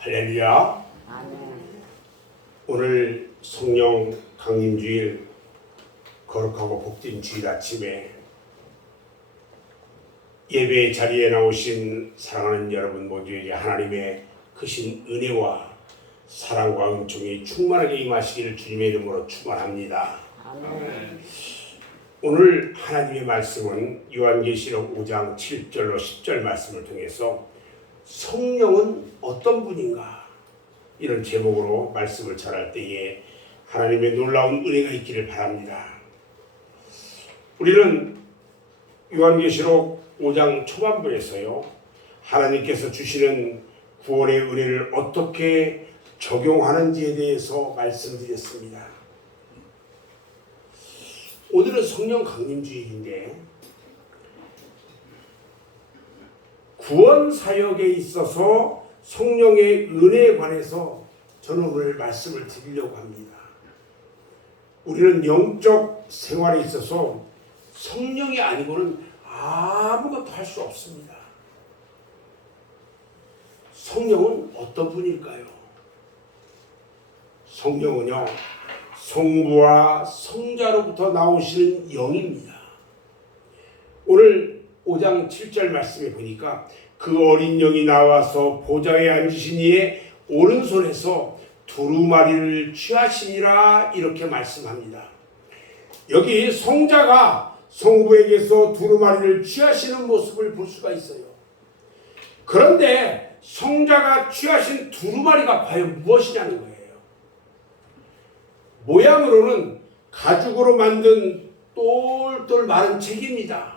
할렐루야. 아멘. 오늘 성령 강림주일 거룩하고 복된 주일 아침에 예배 자리에 나오신 사랑하는 여러분 모두에게 하나님의 크신 은혜와 사랑과 은총이 충만하게 임하시기를 주님의 이름으로 축원합니다. 아멘. 오늘 하나님의 말씀은 요한계시록 5장 7절로 10절 말씀을 통해서 성령은 어떤 분인가 이런 제목으로 말씀을 전할 때에 하나님의 놀라운 은혜가 있기를 바랍니다. 우리는 요한계시록 5장 초반부에서요, 하나님께서 주시는 구원의 은혜를 어떻게 적용하는지에 대해서 말씀드렸습니다. 오늘은 성령 강림주일인데 구원 사역에 있어서 성령의 은혜에 관해서 저는 오늘 말씀을 드리려고 합니다. 우리는 영적 생활에 있어서 성령이 아니고는 아무것도 할 수 없습니다. 성령은 어떤 분일까요? 성령은요, 성부와 성자로부터 나오시는 영입니다. 오늘 5장 7절 말씀에 보니까 그 어린 영이 나와서 보좌에 앉으신 이의 오른손에서 두루마리를 취하시니라 이렇게 말씀합니다. 여기 성자가 성부에게서 두루마리를 취하시는 모습을 볼 수가 있어요. 그런데 성자가 취하신 두루마리가 과연 무엇이냐는 거예요. 모양으로는 가죽으로 만든 똘똘 마른 책입니다.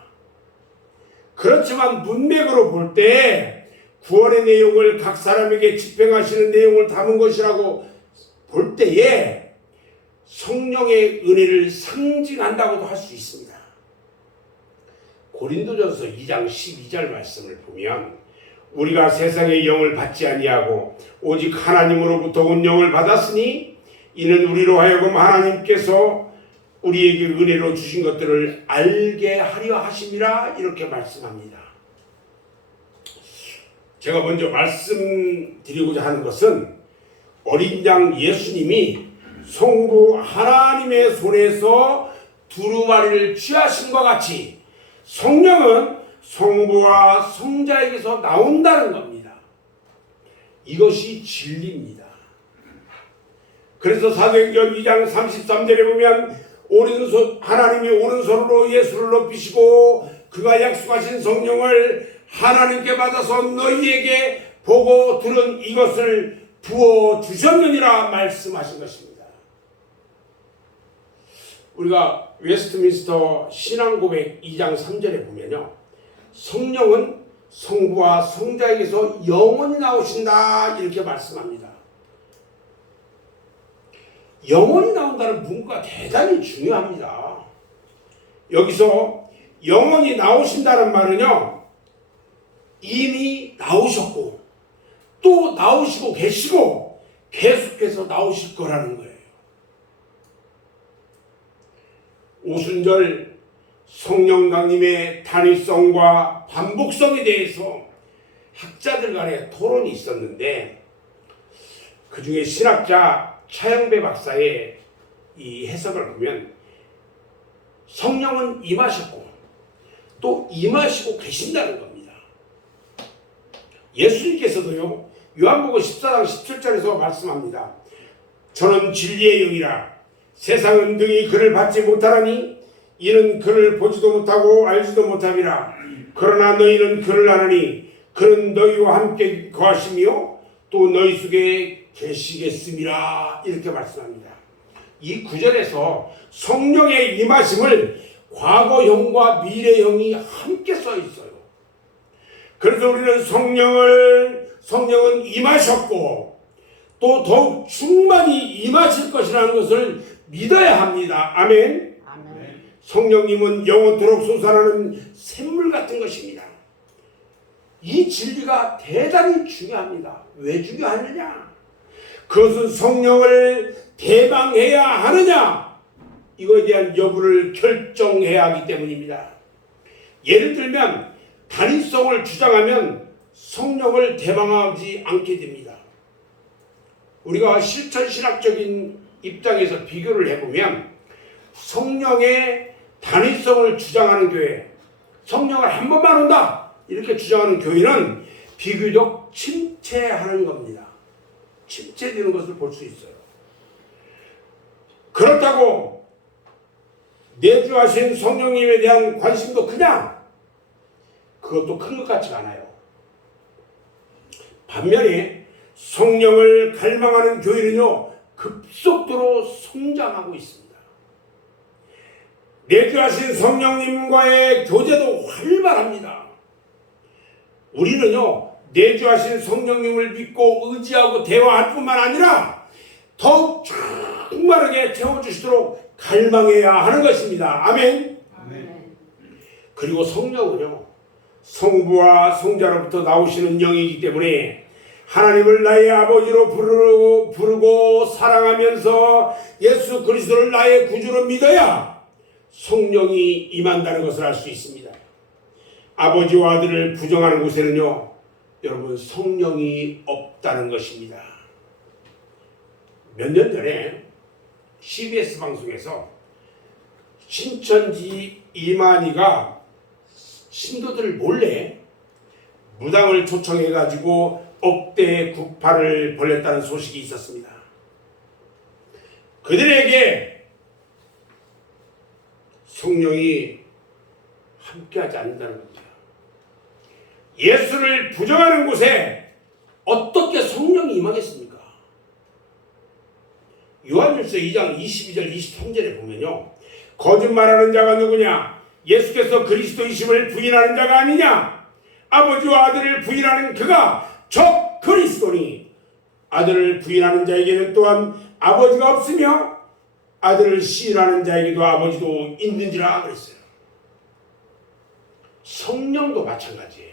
그렇지만 문맥으로 볼 때 구원의 내용을 각 사람에게 집행하시는 내용을 담은 것이라고 볼 때에 성령의 은혜를 상징한다고도 할 수 있습니다. 고린도전서 2장 12절 말씀을 보면 우리가 세상의 영을 받지 아니하고 오직 하나님으로부터 온 영을 받았으니 이는 우리로 하여금 하나님께서 우리에게 은혜로 주신 것들을 알게 하려 하심이라 이렇게 말씀합니다. 제가 먼저 말씀드리고자 하는 것은 어린 양 예수님이 성부 하나님의 손에서 두루마리를 취하신 것 같이 성령은 성부와 성자에게서 나온다는 겁니다. 이것이 진리입니다. 그래서 사도행전 2장 33절에 보면 하나님이 오른손으로 예수를 높이시고 그가 약속하신 성령을 하나님께 받아서 너희에게 보고 들은 이것을 부어주셨느니라 말씀하신 것입니다. 우리가 웨스트민스터 신앙고백 2장 3절에 보면요, 성령은 성부와 성자에게서 영원히 나오신다 이렇게 말씀합니다. 영원히 나온다는 문구가 대단히 중요합니다. 여기서 영원히 나오신다는 말은요, 이미 나오셨고 또 나오시고 계시고 계속해서 나오실 거라는 거예요. 오순절 성령 강림의 단위성과 반복성에 대해서 학자들 간에 토론이 있었는데 그 중에 신학자 차영배 박사의 이 해석을 보면 성령은 임하셨고 또 임하시고 계신다는 겁니다. 예수님께서도요, 요한복음 14장 17절에서 말씀합니다. 저는 진리의 영이라 세상은 능히 그를 받지 못하나니 이는 그를 보지도 못하고 알지도 못함이라. 그러나 너희는 그를 아느니 그는 너희와 함께 거하시며 또 너희 속에 계시겠음이라 이렇게 말씀합니다. 이 구절에서 성령의 임하심을 과거형과 미래형이 함께 써 있어요. 그래서 우리는 성령은 임하셨고 또 더욱 충만히 임하실 것이라는 것을 믿어야 합니다. 아멘. 아멘. 성령님은 영원토록 솟아나는 샘물 같은 것입니다. 이 진리가 대단히 중요합니다. 왜 중요하느냐? 그것은 성령을 대방해야 하느냐, 이거에 대한 여부를 결정해야 하기 때문입니다. 예를 들면 단위성을 주장하면 성령을 대방하지 않게 됩니다. 우리가 실천신학적인 입장에서 비교를 해보면 성령의 단위성을 주장하는 교회, 성령을 한 번만 온다 이렇게 주장하는 교회는 비교적 침체하는 겁니다. 침체되는 것을 볼 수 있어요. 그렇다고 내주하신 성령님에 대한 관심도 그냥 그것도 큰 것 같지가 않아요. 반면에 성령을 갈망하는 교회는요 급속도로 성장하고 있습니다. 내주하신 성령님과의 교제도 활발합니다. 우리는요 내주하신 성령님을 믿고 의지하고 대화할 뿐만 아니라 더욱 충만하게 채워주시도록 갈망해야 하는 것입니다. 아멘. 아멘. 그리고 성령은요 성부와 성자로부터 나오시는 영이기 때문에 하나님을 나의 아버지로 부르고 사랑하면서 예수 그리스도를 나의 구주로 믿어야 성령이 임한다는 것을 알 수 있습니다. 아버지와 아들을 부정하는 곳에는요 여러분 성령이 없다는 것입니다. 몇 년 전에 CBS 방송에서 신천지 이만희가 신도들 몰래 무당을 초청해가지고 억대 구파를 벌였다는 소식이 있었습니다. 그들에게 성령이 함께하지 않는다는 겁니다. 예수를 부정하는 곳에 어떻게 성령이 임하겠습니까? 요한일서 2장 22절 23절에 보면요 거짓말하는 자가 누구냐? 예수께서 그리스도이심을 부인하는 자가 아니냐? 아버지와 아들을 부인하는 그가 적 그리스도니 아들을 부인하는 자에게는 또한 아버지가 없으며 아들을 시인하는 자에게도 아버지도 있는지라 그랬어요. 성령도 마찬가지예요.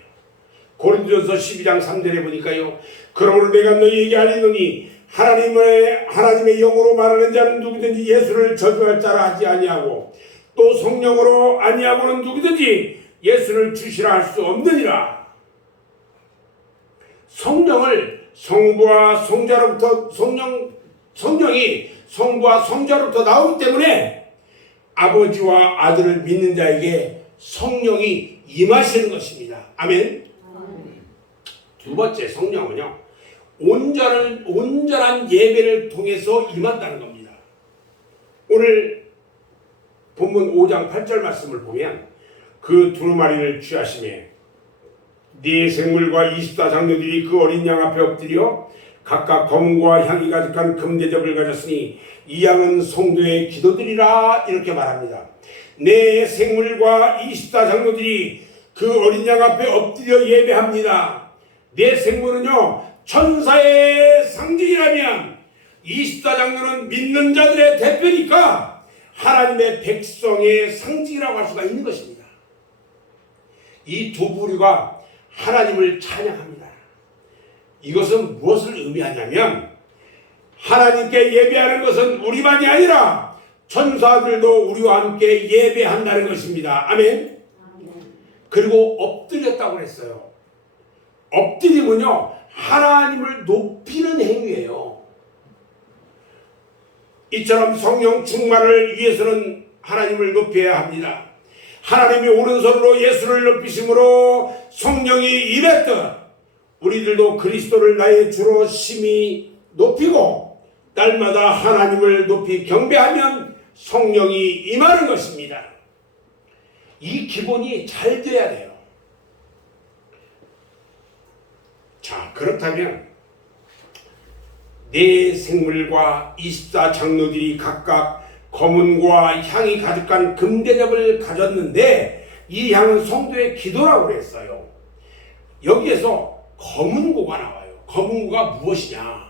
고린도전서 12장 3절에 보니까요 그러므로 내가 너희에게 알리노니 하나님의 영으로 말하는 자는 누구든지 예수를 저주할 자라 하지 아니하고 또 성령으로 아니하고는 누구든지 예수를 주시라 할 수 없느니라. 성령을 성부와 성자로부터 성령이 성부와 성자로부터 나오기 때문에 아버지와 아들을 믿는 자에게 성령이 임하시는 것입니다. 아멘. 두 번째 성령은요 온전한 예배를 통해서 임한다는 겁니다. 오늘 본문 5장 8절 말씀을 보면 그 두루마리를 취하심에 네 생물과 24장로들이 그 어린 양 앞에 엎드려 각각 검은고와 향이 가득한 금대접을 가졌으니 이 양은 성도의 기도들이라 이렇게 말합니다. 네 생물과 24장로들이 그 어린 양 앞에 엎드려 예배합니다. 네 생물은요 천사의 상징이라면 24장로는 믿는 자들의 대표니까 하나님의 백성의 상징이라고 할 수가 있는 것입니다. 이 두 부류가 하나님을 찬양합니다. 이것은 무엇을 의미하냐면 하나님께 예배하는 것은 우리만이 아니라 천사들도 우리와 함께 예배한다는 것입니다. 아멘. 그리고 엎드렸다고 했어요. 엎드림은요 하나님을 높이는 행위예요. 이처럼 성령 충만을 위해서는 하나님을 높여야 합니다. 하나님이 오른손으로 예수를 높이심으로 성령이 임했듯 우리들도 그리스도를 나의 주로 심히 높이고 날마다 하나님을 높이 경배하면 성령이 임하는 것입니다. 이 기본이 잘 돼야 돼요. 자, 그렇다면 네 생물과 24장로들이 각각 검은고와 향이 가득한 금대접을 가졌는데 이 향은 성도의 기도라고 그랬어요. 여기에서 검은고가 나와요. 검은고가 무엇이냐?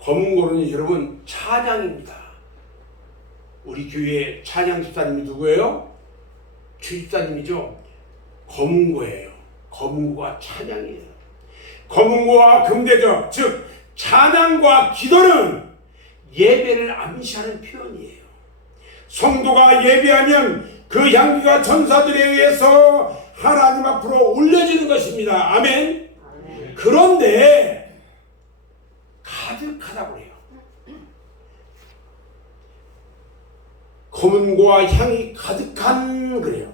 검은고는 여러분 찬양입니다. 우리 교회 찬양 집사님이 누구예요? 주집사님이죠. 검은고예요. 검은고가 찬양이에요. 검은고와 금대접, 즉 찬양과 기도는 예배를 암시하는 표현이에요. 성도가 예배하면 그 향기가 천사들에 의해서 하나님 앞으로 올려지는 것입니다. 아멘. 그런데 가득한 가득하다고 그래요. 검은고와 향이 가득한 그래요.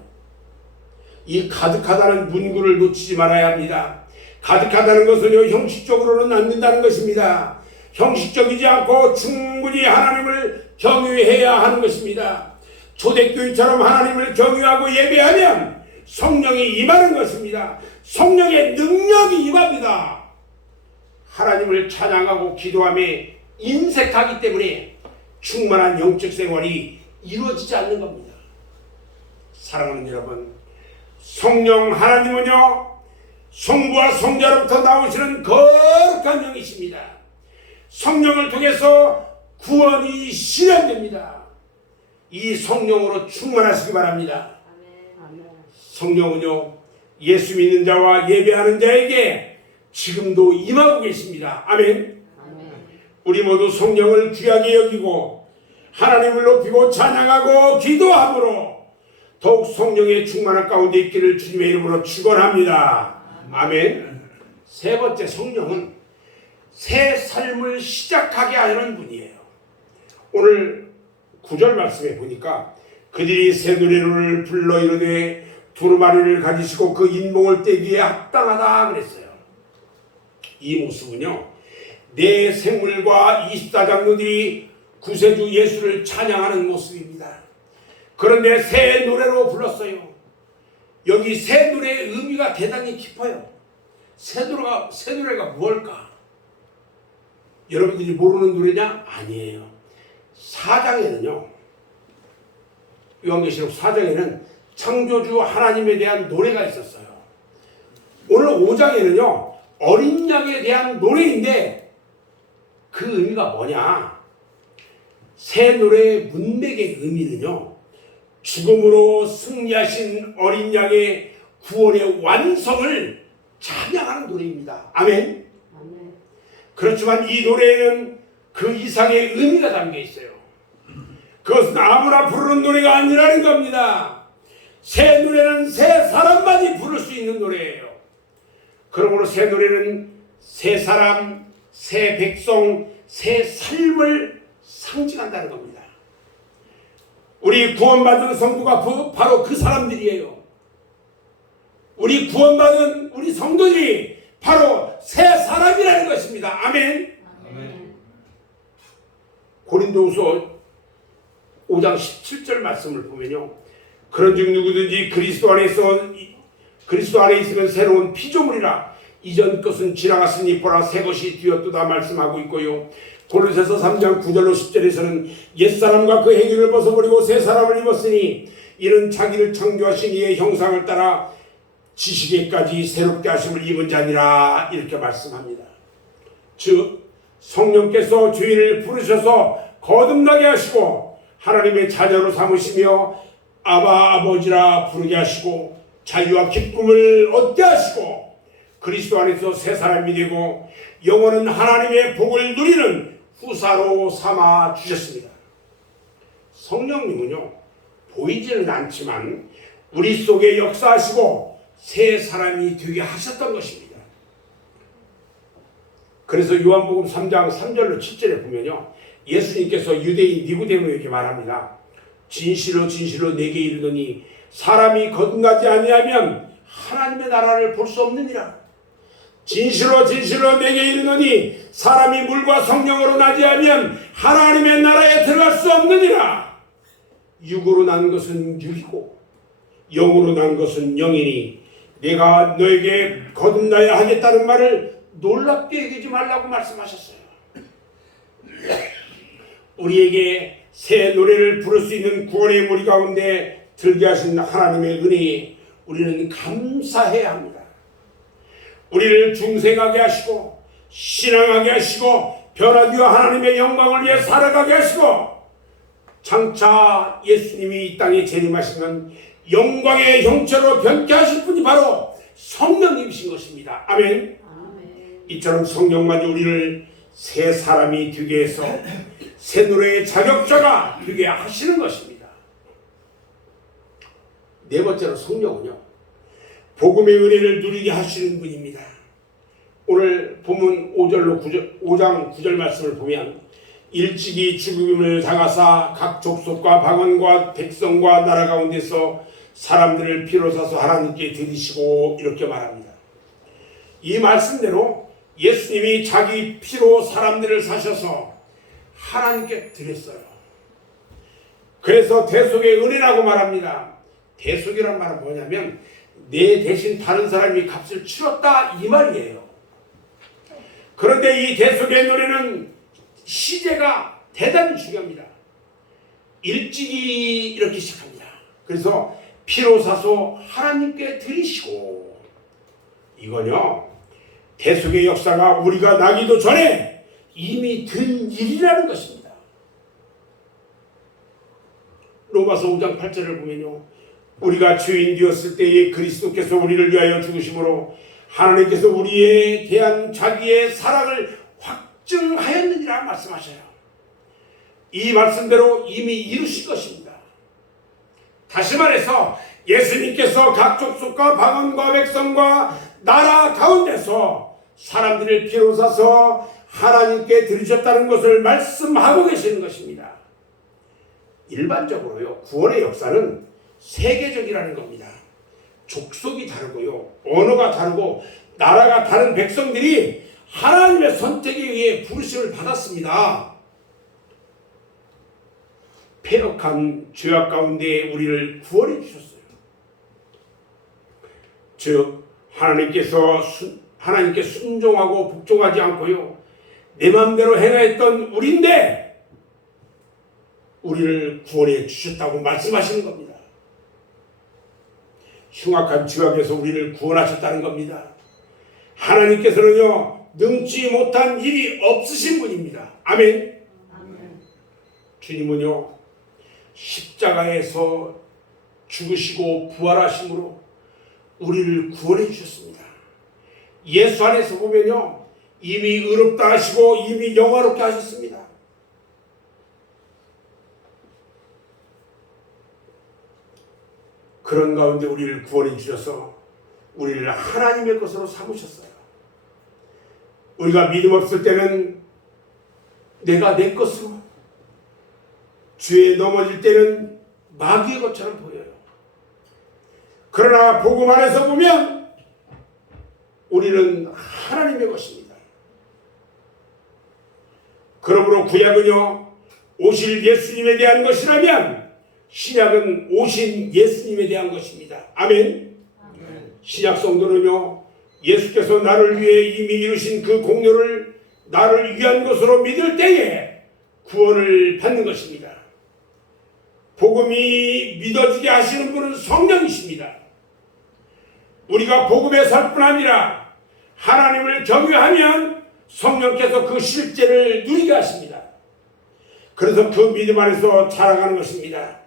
이 가득하다는 문구를 놓치지 말아야 합니다. 가득하다는 것은요, 형식적으로는 안 된다는 것입니다. 형식적이지 않고 충분히 하나님을 경외해야 하는 것입니다. 초대교회처럼 하나님을 경외하고 예배하면 성령이 임하는 것입니다. 성령의 능력이 임합니다. 하나님을 찬양하고 기도하며 인색하기 때문에 충만한 영적 생활이 이루어지지 않는 겁니다. 사랑하는 여러분, 성령 하나님은요, 성부와 성자로부터 나오시는 거룩한 영이십니다. 성령을 통해서 구원이 실현됩니다. 이 성령으로 충만하시기 바랍니다. 성령은요, 예수 믿는 자와 예배하는 자에게 지금도 임하고 계십니다. 아멘. 우리 모두 성령을 귀하게 여기고 하나님을 높이고 찬양하고 기도함으로 더욱 성령의 충만한 가운데 있기를 주님의 이름으로 축원합니다. 아멘. 세 번째, 성령은 새 삶을 시작하게 하는 분이에요. 오늘 9절 말씀에 보니까 그들이 새 노래를 불러 이르되 두루마리를 가지시고 그 인봉을 떼기에 합당하다 그랬어요. 이 모습은요, 내 생물과 24장로들이 구세주 예수를 찬양하는 모습입니다. 그런데 새 노래로 불렀어요. 여기 새 노래의 의미가 대단히 깊어요. 새 노래가 무엇일까? 여러분들이 모르는 노래냐? 아니에요. 4장에는요, 요한계시록 4장에는 창조주 하나님에 대한 노래가 있었어요. 오늘 5장에는요, 어린 양에 대한 노래인데 그 의미가 뭐냐? 새 노래의 문맥의 의미는요, 죽음으로 승리하신 어린 양의 구원의 완성을 찬양하는 노래입니다. 아멘. 그렇지만 이 노래에는 그 이상의 의미가 담겨 있어요. 그것은 아무나 부르는 노래가 아니라는 겁니다. 새 노래는 새 사람만이 부를 수 있는 노래예요. 그러므로 새 노래는 새 사람, 새 백성, 새 삶을 상징한다는 겁니다. 우리 구원받은 성도가 바로 그 사람들이에요. 우리 구원받은 우리 성도들이 바로 새 사람이라는 것입니다. 아멘. 아멘. 고린도후서 5장 17절 말씀을 보면요, 그런즉 누구든지 그리스도 안에 있으면 새로운 피조물이라 이전 것은 지나갔으니 보라 새 것이 되었도다 말씀하고 있고요. 골로새서 3장 9절로 10절에서는 옛사람과 그 행위를 벗어버리고 새 사람을 입었으니 이는 자기를 창조하신 이의 형상을 따라 지식에까지 새롭게 하심을 입은 자니라 이렇게 말씀합니다. 즉 성령께서 주인을 부르셔서 거듭나게 하시고 하나님의 자녀로 삼으시며 아바 아버지라 부르게 하시고 자유와 기쁨을 얻게 하시고 그리스도 안에서 새 사람이 되고 영원한 하나님의 복을 누리는 후사로 삼아 주셨습니다. 성령님은요, 보이지는 않지만 우리 속에 역사하시고 새 사람이 되게 하셨던 것입니다. 그래서 요한복음 3장 3절로 7절에 보면요, 예수님께서 유대인 니고데모에게 말합니다. 진실로 진실로 내게 이르노니 사람이 거듭나지 아니하면 하나님의 나라를 볼 수 없느니라. 진실로 진실로 내게 이르노니 사람이 물과 성령으로 나지 아니하면 하나님의 나라에 들어갈 수 없느니라. 육으로 난 것은 육이고 영으로 난 것은 영이니 내가 너에게 거듭나야 하겠다는 말을 놀랍게 여기지 말라고 말씀하셨어요. 우리에게 새 노래를 부를 수 있는 구원의 무리 가운데 들게 하신 하나님의 은혜에 우리는 감사해야 합니다. 우리를 중생하게 하시고 신앙하게 하시고 변화되어 하나님의 영광을 위해 살아가게 하시고 장차 예수님이 이 땅에 재림하시면 영광의 형체로 변케 하실 분이 바로 성령님이신 것입니다. 아멘. 아멘. 이처럼 성령만이 우리를 새 사람이 되게 해서 새 노래의 자격자가 되게 하시는 것입니다. 네 번째로 성령은요, 복음의 은혜를 누리게 하시는 분입니다. 오늘 본문 5장 9절 말씀을 보면 일찍이 죽음을 당하사 각 족속과 방언과 백성과 나라 가운데서 사람들을 피로 사서 하나님께 드리시고 이렇게 말합니다. 이 말씀대로 예수님이 자기 피로 사람들을 사셔서 하나님께 드렸어요. 그래서 대속의 은혜라고 말합니다. 대속이란 말은 뭐냐면 내 대신 다른 사람이 값을 치렀다 이 말이에요. 그런데 이 대속의 노래는 시제가 대단히 중요합니다. 일찍이 이렇게 시작합니다. 그래서 피로 사서 하나님께 드리시고, 이건요 대속의 역사가 우리가 나기도 전에 이미 된 일이라는 것입니다. 로마서 5장 8절을 보면요, 우리가 죄인 되었을 때에 그리스도께서 우리를 위하여 죽으심으로 하나님께서 우리에 대한 자기의 사랑을 확증하였느니라 말씀하셔요. 이 말씀대로 이미 이루신 것입니다. 다시 말해서 예수님께서 각 족속과 방언과 백성과 나라 가운데서 사람들을 피로 사서 하나님께 드리셨다는 것을 말씀하고 계시는 것입니다. 일반적으로요, 구원의 역사는 세계적이라는 겁니다. 족속이 다르고요, 언어가 다르고 나라가 다른 백성들이 하나님의 선택에 의해 부르심을 받았습니다. 패역한 죄악 가운데 우리를 구원해 주셨어요. 즉 하나님께 순종하고 복종하지 않고요, 내 마음대로 행하였던 우리인데 우리를 구원해 주셨다고 말씀하시는 겁니다. 흉악한 죄악에서 우리를 구원하셨다는 겁니다. 하나님께서는요, 능치 못한 일이 없으신 분입니다. 아멘. 아멘. 주님은요, 십자가에서 죽으시고 부활하심으로 우리를 구원해 주셨습니다. 예수 안에서 보면요, 이미 의롭다 하시고 이미 영화롭게 하셨습니다. 그런 가운데 우리를 구원해 주셔서 우리를 하나님의 것으로 삼으셨어요. 우리가 믿음 없을 때는 내가 내 것으로, 죄에 넘어질 때는 마귀의 것처럼 보여요. 그러나 복음 안에서 보면 우리는 하나님의 것입니다. 그러므로 구약은요, 오실 예수님에 대한 것이라면 신약은 오신 예수님에 대한 것입니다. 아멘. 아멘. 신약 성도는요, 예수께서 나를 위해 이미 이루신 그 공로를 나를 위한 것으로 믿을 때에 구원을 받는 것입니다. 복음이 믿어지게 하시는 분은 성령이십니다. 우리가 복음에 설 뿐 아니라 하나님을 경외하면 성령께서 그 실제를 누리게 하십니다. 그래서 그 믿음 안에서 자라가는 것입니다.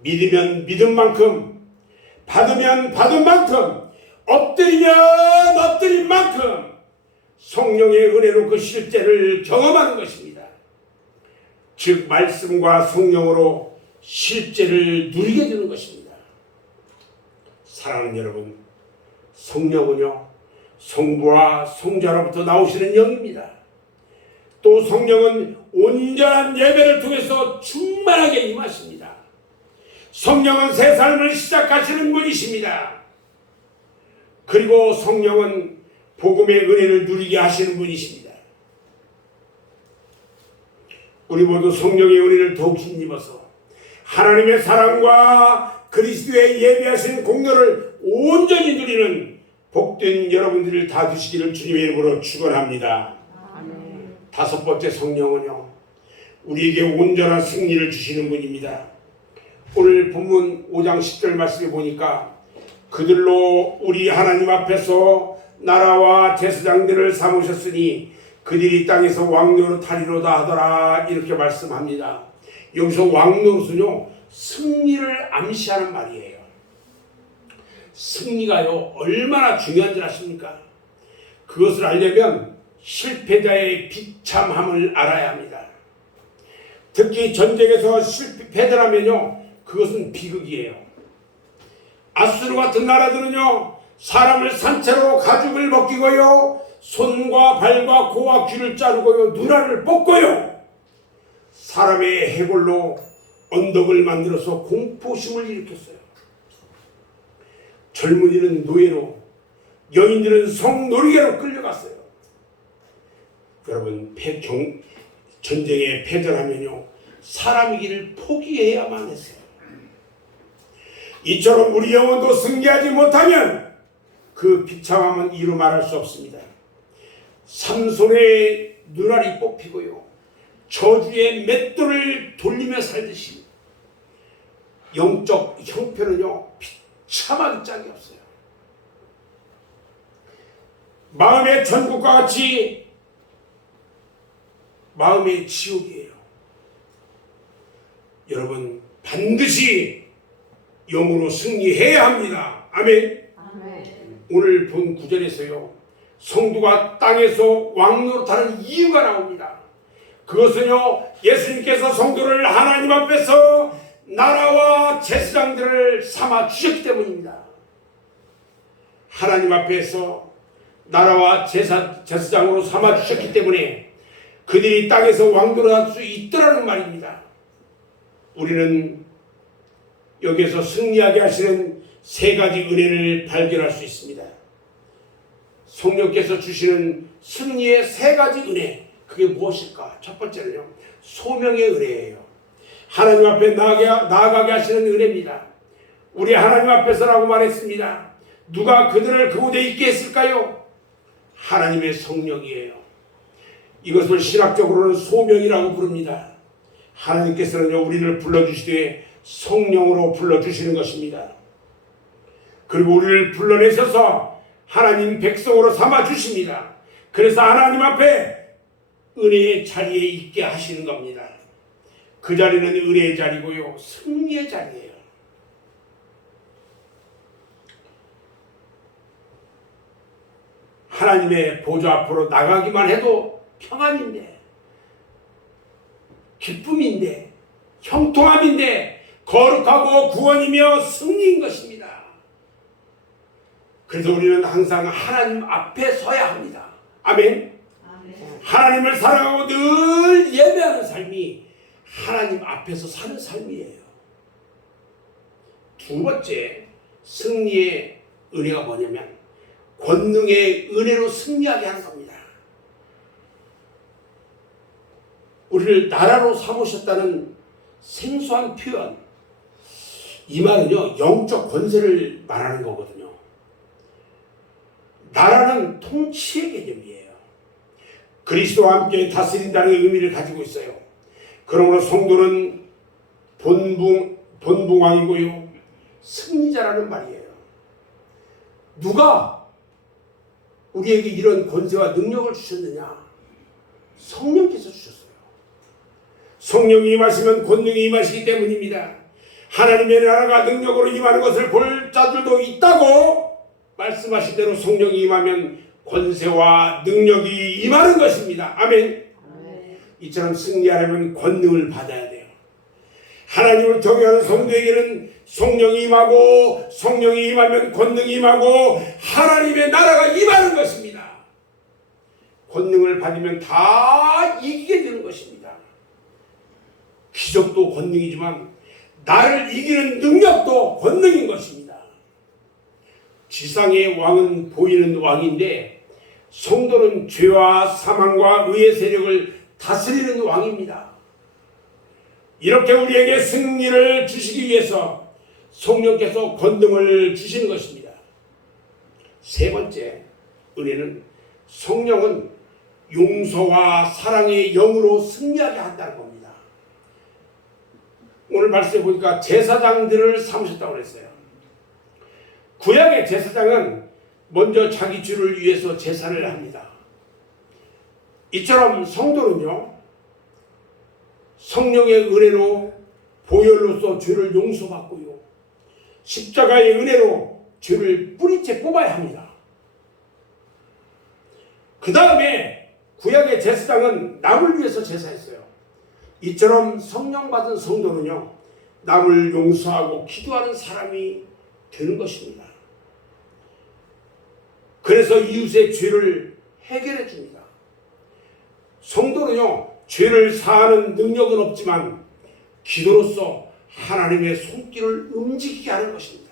믿으면 믿은 만큼, 받으면 받은 만큼, 엎드리면 엎드린 만큼 성령의 은혜로 그 실제를 경험하는 것입니다. 즉 말씀과 성령으로 실제를 누리게 되는 것입니다. 사랑하는 여러분, 성령은요, 성부와 성자로부터 나오시는 영입니다. 또 성령은 온전한 예배를 통해서 충만하게 임하십니다. 성령은 새 삶을 시작하시는 분이십니다. 그리고 성령은 복음의 은혜를 누리게 하시는 분이십니다. 우리 모두 성령의 은혜를 더욱 힘입어서 하나님의 사랑과 그리스도의 예비하신 공로를 온전히 누리는 복된 여러분들을 다 되시기를 주님의 이름으로 축원합니다. 아멘. 다섯 번째, 성령은요, 우리에게 온전한 승리를 주시는 분입니다. 오늘 본문 5장 10절 말씀에 보니까 그들로 우리 하나님 앞에서 나라와 제사장들을 삼으셨으니 그들이 땅에서 왕노릇하리로다 하더라, 이렇게 말씀합니다. 여기서 왕노릇은요, 승리를 암시하는 말이에요. 승리가요, 얼마나 중요한 줄 아십니까? 그것을 알려면 실패자의 비참함을 알아야 합니다. 특히 전쟁에서 패배하면요, 그것은 비극이에요. 아수르 같은 나라들은요, 사람을 산채로 가죽을 벗기고요, 손과 발과 코와 귀를 자르고요, 눈알을 뽑고요, 사람의 해골로 언덕을 만들어서 공포심을 일으켰어요. 젊은이는 노예로, 여인들은 성놀이개로 끌려갔어요. 여러분, 전쟁에 패전하면요, 사람이기를 포기해야만 했어요. 이처럼 우리 영혼도 승리하지 못하면 그 비참함은 이루 말할 수 없습니다. 삼손의 눈알이 뽑히고요, 저주의 맷돌을 돌리며 살듯이 영적 형편은요, 비참하기 짝이 없어요. 마음의 천국과 같이 마음의 지옥이에요. 여러분, 반드시 영으로 승리해야 합니다. 아멘. 오늘 본 구절에서요, 성도가 땅에서 왕노릇하는 이유가 나옵니다. 그것은요, 예수님께서 성도를 하나님 앞에서 나라와 제사장들을 삼아 주셨기 때문입니다. 하나님 앞에서 나라와 제사장으로 삼아 주셨기 때문에 그들이 땅에서 왕노릇할 수 있더라는 말입니다. 우리는 여기에서 승리하게 하시는 세 가지 은혜를 발견할 수 있습니다. 성령께서 주시는 승리의 세 가지 은혜, 그게 무엇일까? 첫 번째는요, 소명의 은혜예요. 하나님 앞에 나아가게 하시는 은혜입니다. 우리 하나님 앞에서라고 말했습니다. 누가 그들을 그곳에 있게 했을까요? 하나님의 성령이에요. 이것을 신학적으로는 소명이라고 부릅니다. 하나님께서는요, 우리를 불러주시되 성령으로 불러주시는 것입니다. 그리고 우리를 불러내셔서 하나님 백성으로 삼아주십니다. 그래서 하나님 앞에 은혜의 자리에 있게 하시는 겁니다. 그 자리는 은혜의 자리고요, 승리의 자리예요. 하나님의 보좌 앞으로 나가기만 해도 평안인데, 기쁨인데, 형통함인데, 거룩하고 구원이며 승리인 것입니다. 그래서 우리는 항상 하나님 앞에 서야 합니다. 아멘. 하나님을 사랑하고 늘 예배하는 삶이 하나님 앞에서 사는 삶이에요. 두 번째, 승리의 은혜가 뭐냐면 권능의 은혜로 승리하게 하는 겁니다. 우리를 나라로 삼으셨다는 생소한 표현, 이 말은요, 영적 권세를 말하는 거거든요. 나라는 통치의 개념이에요. 그리스도와 함께 다스린다는 의미를 가지고 있어요. 그러므로 성도는 본붕왕이고요, 승리자라는 말이에요. 누가 우리에게 이런 권세와 능력을 주셨느냐? 성령께서 주셨어요. 성령이 임하시면 권능이 임하시기 때문입니다. 하나님의 나라가 능력으로 임하는 것을 볼 자들도 있다고 말씀하신 대로 성령이 임하면 권세와 능력이 임하는 것입니다. 아멘. 이처럼 승리하려면 권능을 받아야 돼요. 하나님을 경외하는 성도에게는 성령이 임하고, 성령이 임하면 권능이 임하고 하나님의 나라가 임하는 것입니다. 권능을 받으면 다 이기게 되는 것입니다. 기적도 권능이지만 나를 이기는 능력도 권능인 것입니다. 지상의 왕은 보이는 왕인데 성도는 죄와 사망과 의의 세력을 다스리는 왕입니다. 이렇게 우리에게 승리를 주시기 위해서 성령께서 권능을 주시는 것입니다. 세 번째 은혜는 성령은 용서와 사랑의 영으로 승리하게 한다는 겁니다. 오늘 말씀해 보니까 제사장들을 삼으셨다고 그랬어요. 구약의 제사장은 먼저 자기 주를 위해서 제사를 합니다. 이처럼 성도는요, 성령의 은혜로 보혈로서 죄를 용서받고요, 십자가의 은혜로 죄를 뿌리째 뽑아야 합니다. 그 다음에 구약의 제사장은 남을 위해서 제사했어요. 이처럼 성령 받은 성도는요, 남을 용서하고 기도하는 사람이 되는 것입니다. 그래서 이웃의 죄를 해결해 줍니다. 성도는요, 죄를 사하는 능력은 없지만 기도로서 하나님의 손길을 움직이게 하는 것입니다.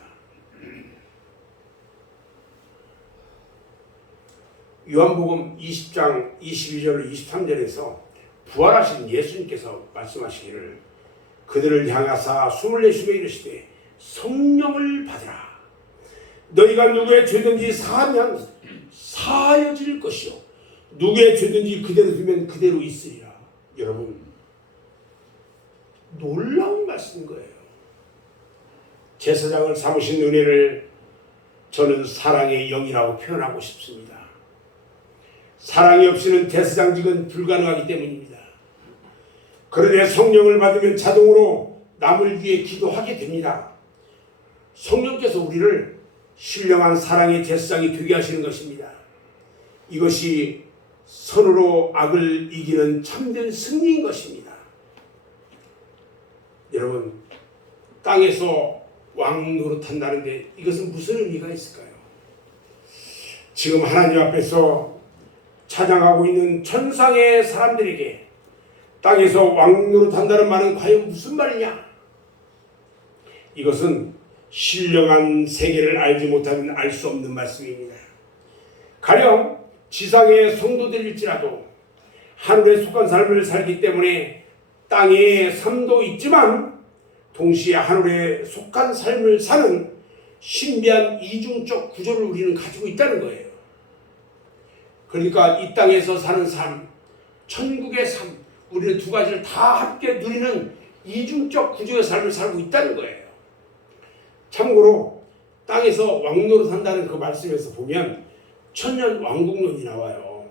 요한복음 20장 22절 23절에서 부활하신 예수님께서 말씀하시기를 그들을 향하사 숨을 내쉬며 이르시되 성령을 받으라. 너희가 누구의 죄든지 사하면 사하여질 것이요 누구의 죄든지 그대로 두면 그대로 있으리라. 여러분, 놀라운 말씀인 거예요. 제사장을 삼으신 은혜를 저는 사랑의 영이라고 표현하고 싶습니다. 사랑이 없이는 제사장직은 불가능하기 때문입니다. 그런데 성령을 받으면 자동으로 남을 위해 기도하게 됩니다. 성령께서 우리를 신령한 사랑의 제사장이 되게 하시는 것입니다. 이것이 선으로 악을 이기는 참된 승리인 것입니다. 여러분, 땅에서 왕 노릇한다는데 이것은 무슨 의미가 있을까요? 지금 하나님 앞에서 찬양하고 있는 천상의 사람들에게 땅에서 왕 노릇한다는 말은 과연 무슨 말이냐? 이것은 신령한 세계를 알지 못하면 알 수 없는 말씀입니다. 가령 지상의 성도들일지라도 하늘에 속한 삶을 살기 때문에 땅에 삶도 있지만 동시에 하늘에 속한 삶을 사는 신비한 이중적 구조를 우리는 가지고 있다는 거예요. 그러니까 이 땅에서 사는 삶, 천국의 삶, 우리는 두 가지를 다 함께 누리는 이중적 구조의 삶을 살고 있다는 거예요. 참고로 땅에서 왕노릇한다는 그 말씀에서 보면 천년 왕국론이 나와요.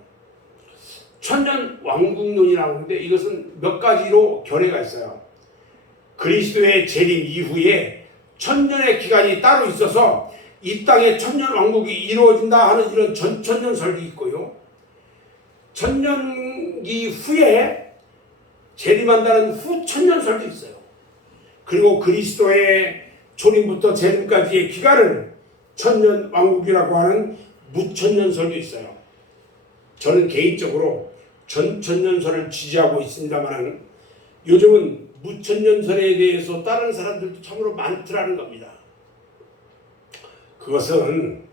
천년 왕국론이 나오는데 이것은 몇 가지로 결례가 있어요. 그리스도의 재림 이후에 천년의 기간이 따로 있어서 이 땅에 천년 왕국이 이루어진다 하는 이런 전천년설도 있고요. 천년기 후에 재림한다는 후천년설도 있어요. 그리고 그리스도의 초림부터 재림까지의 기간을 천년 왕국이라고 하는 무천년설도 있어요. 저는 개인적으로 전천년설을 지지하고 있습니다만 요즘은 무천년설에 대해서 다른 사람들도 참으로 많더라는 겁니다. 그것은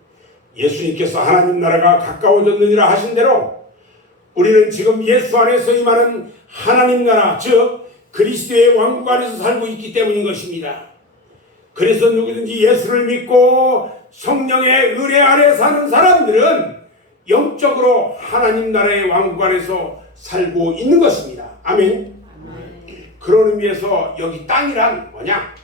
예수님께서 하나님 나라가 가까워졌느니라 하신 대로 우리는 지금 예수 안에서 임하는 하나님 나라, 즉 그리스도의 왕국 안에서 살고 있기 때문인 것입니다. 그래서 누구든지 예수를 믿고 성령의 은혜 아래 사는 사람들은 영적으로 하나님 나라의 왕국 안에서 살고 있는 것입니다. 아멘. 그런 의미에서 여기 땅이란 뭐냐?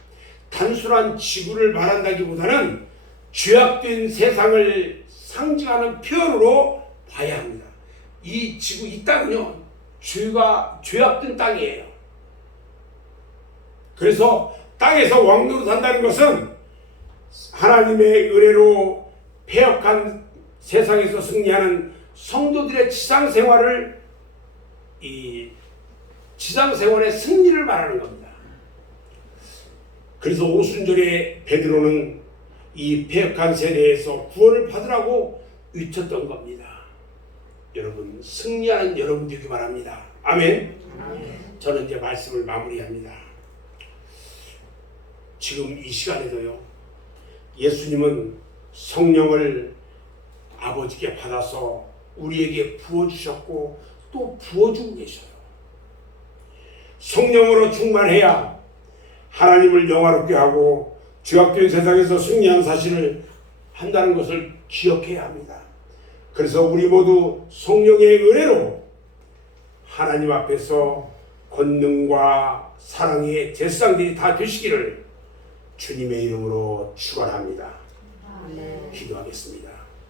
단순한 지구를 말한다기보다는 죄악된 세상을 상징하는 표현으로 봐야 합니다. 이 지구, 이 땅은요, 죄악된 땅이에요. 그래서 땅에서 왕노릇한다는 것은 하나님의 은혜로 패역한 세상에서 승리하는 성도들의 지상생활의 승리를 말하는 겁니다. 그래서 오순절에 베드로는 이 패역한 세대에서 구원을 받으라고 외쳤던 겁니다. 여러분, 승리하는 여러분 되기 바랍니다. 아멘. 저는 이제 말씀을 마무리합니다. 지금 이 시간에도요, 예수님은 성령을 아버지께 받아서 우리에게 부어주셨고 또 부어주고 계셔요. 성령으로 충만해야 하나님을 영화롭게 하고 죄악된 세상에서 승리한 사실을 한다는 것을 기억해야 합니다. 그래서 우리 모두 성령의 은혜로 하나님 앞에서 권능과 사랑의 제사장들이 다 되시기를 주님의 이름으로 축원합니다. 기도하겠습니다.